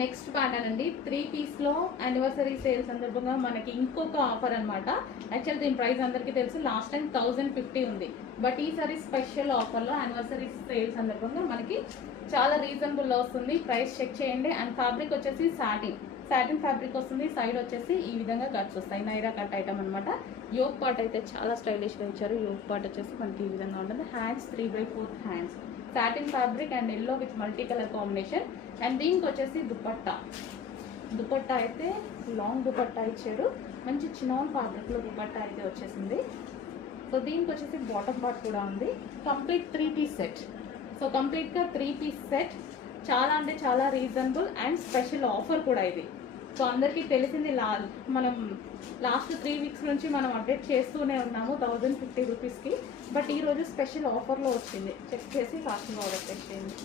Next pattern అండి 3 పీస్లో anniversary sale సందర్భంగా మనకి ఇంకొక ఆఫర్ అనమాట. యాక్చువల్ దీని ప్రైస్ అందరికీ తెలుసు, లాస్ట్ టైం 1050 ఉంది. బట్ ఈసారి స్పెషల్ ఆఫర్లో యానివర్సరీ సేల్ సందర్భంగా మనకి చాలా రీజనబుల్లో వస్తుంది. ప్రైస్ చెక్ చేయండి. అండ్ ఫ్యాబ్రిక్ వచ్చేసి సాటిన్ ఫ్యాబ్రిక్ వస్తుంది. సైడ్ వచ్చేసి ఈ విధంగా కట్స్ వస్తాయి, నైరా కట్ ఐటమ్ అనమాట. యోగ్ పార్ట్ అయితే చాలా స్టైలిష్గా ఇచ్చారు. యోగ్ పార్ట్ వచ్చేసి మనకి ఈ విధంగా ఉంటుంది. Hands 3/4 hands, satin fabric and yellow with multi colour combination. And దీనికి వచ్చేసి దుపట్టా అయితే లాంగ్ దుపట్టా ఇచ్చారు. మంచి చినాన్ ఫ్యాబ్రిక్లో దుపట్టా అయితే వచ్చేసింది. సో దీనికి వచ్చేసి బాటమ్ పార్ట్ కూడా ఉంది. Complete 3 piece set. సో కంప్లీట్గా 3 పీస్ సెట్. చాలా అంటే చాలా రీజనబుల్ అండ్ స్పెషల్ ఆఫర్ కూడా ఇది. సో అందరికీ తెలిసింది, మనం లాస్ట్ 3 వీక్స్ నుంచి మనం అప్డేట్ చేస్తూనే ఉన్నాము 1050 రూపీస్కి. బట్ ఈరోజు స్పెషల్ ఆఫర్లో వచ్చింది. చెక్ చేసి ఫాస్ట్గా ఆర్డర్ చేయండి.